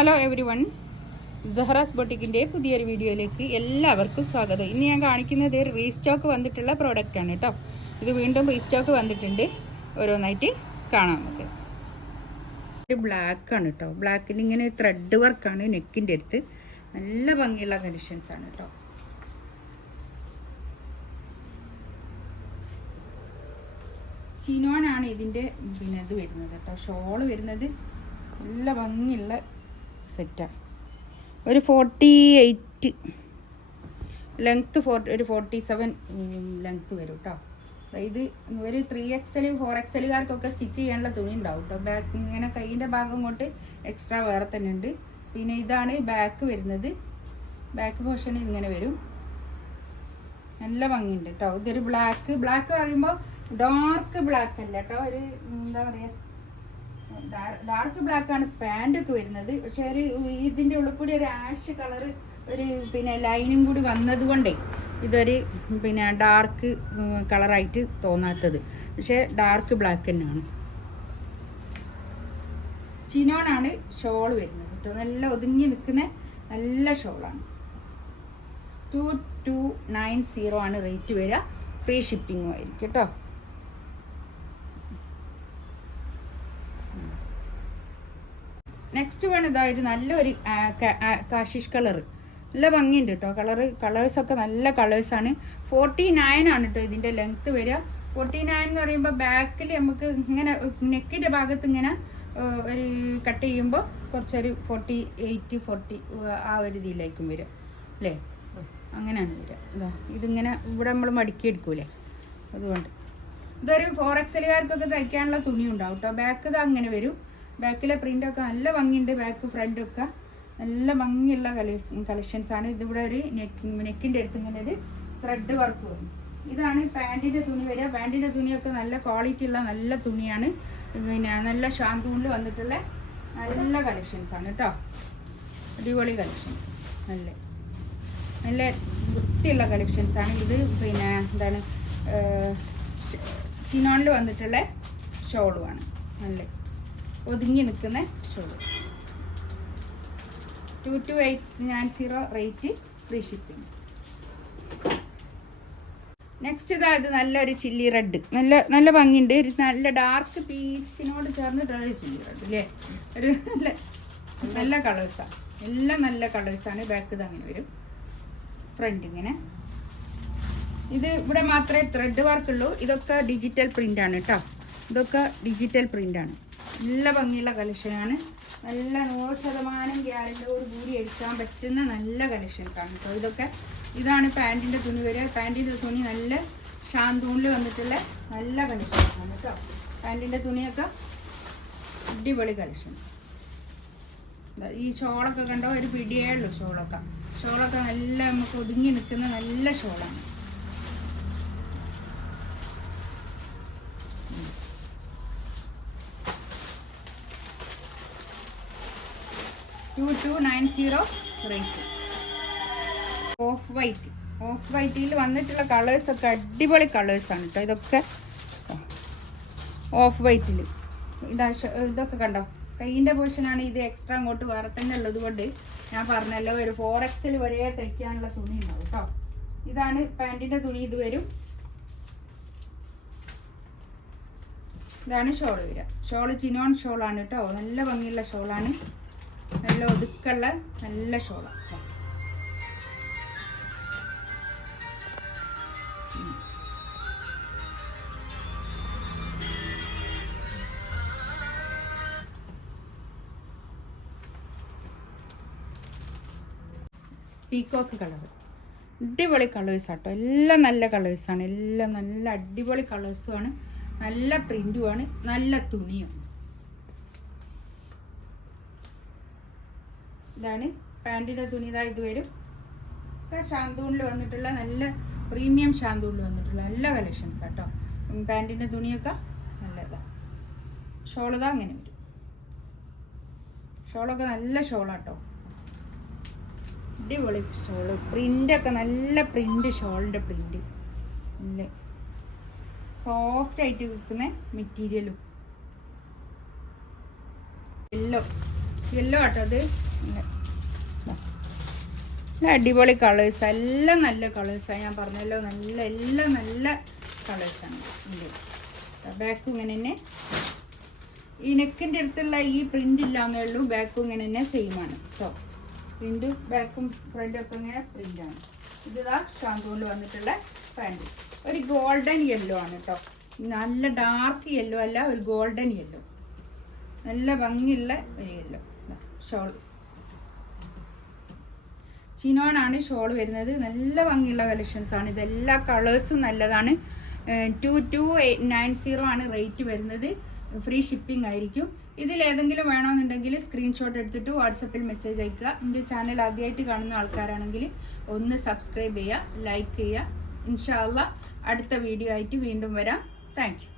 Hello every one, സഹറാസ് ബൊട്ടിക്കിൻ്റെ പുതിയൊരു വീഡിയോയിലേക്ക് എല്ലാവർക്കും സ്വാഗതം. ഇന്ന് ഞാൻ കാണിക്കുന്നത് ഒരു റീസ്റ്റോക്ക് വന്നിട്ടുള്ള പ്രോഡക്റ്റാണ് കേട്ടോ. ഇത് വീണ്ടും റീസ്റ്റോക്ക് വന്നിട്ടുണ്ട്. ഓരോന്നായിട്ട് കാണാം നമുക്ക്. ഒരു ബ്ലാക്കാണ് കേട്ടോ. ബ്ലാക്കിന് ഇങ്ങനെ ത്രെഡ് വർക്കാണ് നെക്കിൻ്റെ അടുത്ത്. നല്ല ഭംഗിയുള്ള കളക്ഷൻസ് ആണ് കേട്ടോ. ചിനോനാണ് ഇതിൻ്റെ ഇത് വരുന്നത് കേട്ടോ. ഷോള് വരുന്നത് നല്ല ഭംഗിയുള്ള സെറ്റാണ്. ഒരു 48 ലെങ്ത്ത്, ഒരു 47 ലെങ്ത്ത് വരും കേട്ടോ. ഇത് ഒരു 3XL 4XLകാർക്കൊക്കെ സ്റ്റിച്ച് ചെയ്യാനുള്ള തുണി ഉണ്ടാവും കേട്ടോ. ബാക്ക് ഇങ്ങനെ കൈയിൻ്റെ ഭാഗം കൊണ്ട് എക്സ്ട്രാ വേറെ തന്നെ ഉണ്ട്. പിന്നെ ഇതാണ് ബാക്ക് വരുന്നത്. ബാക്ക് പോർഷൻ ഇങ്ങനെ വരും. നല്ല ഭംഗിയുണ്ട് കേട്ടോ. ഇതൊരു ബ്ലാക്ക് പറയുമ്പോൾ ഡാർക്ക് ബ്ലാക്ക് അല്ല കേട്ടോ. ഒരു എന്താ പറയുക, ഡാർക്ക് ബ്ലാക്ക് ആണ് പാൻറ്റൊക്കെ വരുന്നത്. പക്ഷെ ഒരു ഇതിൻ്റെ ഉള്ളിൽ കൂടി ഒരു ആഷ് കളർ ഒരു ലൈനും കൂടി വന്നത് കൊണ്ടേ ഇതൊരു ഡാർക്ക് കളറായിട്ട് തോന്നാത്തത്. പക്ഷെ ഡാർക്ക് ബ്ലാക്ക് തന്നെയാണ്. ചിനോനാണ് ഷോൾ വരുന്നത് കേട്ടോ. നല്ല ഒതുങ്ങി നിൽക്കുന്ന നല്ല ഷോളാണ്. 2290 ആണ് റേറ്റ് വരിക. ഫ്രീ ഷിപ്പിങ്ങും ആയിരിക്കും കേട്ടോ. നെക്സ്റ്റ് വേണം ഇതായിട്ട് നല്ലൊരു കാഷിഷ് കളർ. നല്ല ഭംഗിയുണ്ട് കേട്ടോ. കളേഴ്സൊക്കെ നല്ല കളേഴ്സാണ്. 49 ആണ് കേട്ടോ ഇതിൻ്റെ ലെങ്ത്ത് വരിക. 49 എന്ന് പറയുമ്പോൾ ബാക്കിൽ നമുക്ക് ഇങ്ങനെ നെക്കിൻ്റെ ഭാഗത്ത് ഇങ്ങനെ ഒരു കട്ട് ചെയ്യുമ്പോൾ കുറച്ചൊരു 48-40 ആ ഒരു ഇതിലേക്കും വരിക അല്ലേ. അങ്ങനെയാണ് വരിക. ഇതിങ്ങനെ ഇവിടെ നമ്മൾ മടക്കി എടുക്കൂലേ, അതുകൊണ്ട് ഇതൊരു 4XLകാർക്കൊക്കെ തയ്ക്കാനുള്ള തുണി ഉണ്ടാവും കേട്ടോ. ബാക്ക് ഇത് അങ്ങനെ വരും. ബാക്കിലെ പ്രിൻ്റൊക്കെ നല്ല ഭംഗിയുണ്ട്. ബാക്ക് ഫ്രണ്ടൊക്കെ നല്ല ഭംഗിയുള്ള കളക്ഷൻസ് ആണ്. ഇതിവിടെ ഒരു നെക്കിൻ്റെ അടുത്ത് ഇങ്ങനെ ഒരു ത്രെഡ് വർക്ക് വരും. ഇതാണ് പാൻറ്റിൻ്റെ തുണി വരിക. പാൻറ്റിൻ്റെ തുണിയൊക്കെ നല്ല ക്വാളിറ്റി ഉള്ള നല്ല തുണിയാണ്. നല്ല ഷാന്തൂണിൽ വന്നിട്ടുള്ള നല്ല കളക്ഷൻസ് ആണ് കേട്ടോ. അടിപൊളി കളക്ഷൻസ്, നല്ല വൃത്തിയുള്ള കളക്ഷൻസ് ആണ്. ഇത് എന്താണ് ചിനോണിൽ വന്നിട്ടുള്ള ഷോളുമാണ്. നല്ല ഒതുങ്ങി നിൽക്കുന്ന shawl. 2290 rate, free shipping. Next ഇത് നല്ലൊരു ചില്ലി റെഡ്. നല്ല ഭംഗിയുണ്ട്. ഒരു നല്ല ഡാർക്ക് പീച്ചിനോട് ചേർന്നിട്ടുള്ള ചില്ലി റെഡ് അല്ലേ. ഒരു നല്ല കളേഴ്സാണ്. എല്ലാം നല്ല കളേഴ്സാണ്. ബാക്ക് ഇത് അങ്ങനെ വരും. ഫ്രണ്ട് ഇങ്ങനെ. ഇത് ഇവിടെ മാത്രമേ ത്രെഡ് വർക്ക് ഉള്ളൂ. ഇതൊക്കെ ഡിജിറ്റൽ പ്രിന്റ് ആണ് കേട്ടോ. ഇതൊക്കെ ഡിജിറ്റൽ പ്രിന്റ് ആണ്. നല്ല ഭംഗിയുള്ള കളക്ഷനാണ്. നല്ല 100% ഗ്യാരണ്ടിയോട് കൂടി എടുക്കാൻ പറ്റുന്ന നല്ല കളക്ഷൻസ് ആണ് കേട്ടോ. ഇതാണ് പാൻറ്റിൻ്റെ തുണി വരിക. പാൻറ്റിൻ്റെ തുണി നല്ല ഷാന്തൂണിൽ വന്നിട്ടുള്ള നല്ല കളക്ഷൻസ് ആണ് കേട്ടോ. പാൻറ്റിൻ്റെ തുണിയൊക്കെ അടിപൊളി കളക്ഷൻസ്. ഈ ഷോളൊക്കെ കണ്ടോ, ഒരു പിടിയേ ഉള്ളൂ ഷോളൊക്കെ നല്ല നമുക്ക് ഒതുങ്ങി നിൽക്കുന്ന നല്ല ഷോളാണ്. റേറ്റ്. ഓഫ് വൈറ്റിൽ വന്നിട്ടുള്ള കളേഴ്സൊക്കെ അടിപൊളി കളേഴ്സാണ് കേട്ടോ. ഇതൊക്കെ ഓഫ് വൈറ്റിൽ ഇതൊക്കെ കണ്ടോ. കൈയിൻ്റെ പോർഷനാണ് ഇത്. എക്സ്ട്രാ അങ്ങോട്ട് വേറെ തന്നെ ഉള്ളത് കൊണ്ട് ഞാൻ പറഞ്ഞല്ലോ ഒരു 4XL വരെ തയ്ക്കാനുള്ള തുണി ഉണ്ടാവും കേട്ടോ. ഇതാണ് പാൻറ്റിൻ്റെ തുണി. ഇത് വരും. ഇതാണ് ഷോൾ വരിക. ഷോള് ചിനോൺ ഷോളാണ് കേട്ടോ. നല്ല ഭംഗിയുള്ള ഷോളാണ്. നല്ല ഒതുക്കുള്ള നല്ല ഷോളാണ്. Peacock colour. അടിപൊളി കളേഴ്സ് ആട്ടോ. എല്ലാം നല്ല കളേഴ്സാണ്. എല്ലാം നല്ല അടിപൊളി കളേഴ്സുമാണ്. നല്ല പ്രിന്റുമാണ്. നല്ല തുണിയാണ്. ഇതാണ് പാൻറ്റിൻ്റെ തുണി. ഇത് വരും. ഷാന്തൂണിൽ വന്നിട്ടുള്ള നല്ല പ്രീമിയം ഷാന്തൂണിൽ വന്നിട്ടുള്ള നല്ല കളക്ഷൻസ് ആട്ടോ. പാൻറ്റിൻ്റെ തുണിയൊക്കെ നല്ലതാണ്. ഷോളിതാ അങ്ങനെ വരും. ഷോളൊക്കെ നല്ല ഷോളാട്ടോ. അടിപൊളി ഷോള്. പ്രിൻ്റൊക്കെ നല്ല പ്രിൻ്റ്. ഷോളിൻ്റെ പ്രിൻ്റ് നല്ല സോഫ്റ്റ് ആയിട്ട് നിൽക്കുന്ന മെറ്റീരിയലും. യെല്ലോ ആട്ടോ. അത് അടിപൊളി കളേഴ്സ്, എല്ലാം നല്ല കളേഴ്സാണ്. ഞാൻ പറഞ്ഞല്ലോ എല്ലാം നല്ല കളേഴ്സാണ്. ബാക്കും ഇങ്ങനെ തന്നെ, ഈ നെക്കിൻ്റെ അടുത്തുള്ള ഈ പ്രിന്റ് ഇല്ലാന്നേ ഉള്ളൂ. ബാക്കും ഇങ്ങനെ തന്നെ സെയിം ആണ് കേട്ടോ. പ്രിന്റ് ബാക്കും ഫ്രണ്ടും ഒക്കെ ഇങ്ങനെ പ്രിന്റാണ്. ഇതാ ഷാന്തൂണിൽ വന്നിട്ടുള്ള പാൻറ്. ഒരു ഗോൾഡൻ യെല്ലോ ആണ് കേട്ടോ. നല്ല ഡാർക്ക് യെല്ലോ അല്ല, ഒരു ഗോൾഡൻ യെല്ലോ, നല്ല ഭംഗിയുള്ള ഒരു യെല്ലോ. ഷോൾ ചിനോനാണ് ഷോൾ വരുന്നത്. നല്ല ഭംഗിയുള്ള കളക്ഷൻസ് ആണ്. ഇതെല്ലാ കളേഴ്സും നല്ലതാണ്. 2290 ആണ് റേറ്റ് വരുന്നത്. ഫ്രീ ഷിപ്പിംഗ് ആയിരിക്കും. ഇതിലേതെങ്കിലും വേണമെന്നുണ്ടെങ്കിൽ സ്ക്രീൻഷോട്ട് എടുത്തിട്ട് വാട്സപ്പിൽ മെസ്സേജ് അയക്കുക. എൻ്റെ ചാനൽ ആദ്യമായിട്ട് കാണുന്ന ആൾക്കാരാണെങ്കിൽ ഒന്ന് സബ്സ്ക്രൈബ് ചെയ്യുക, ലൈക്ക് ചെയ്യുക. ഇൻഷാ അള്ളാ അടുത്ത വീഡിയോ ആയിട്ട് വീണ്ടും വരാം. Thank you.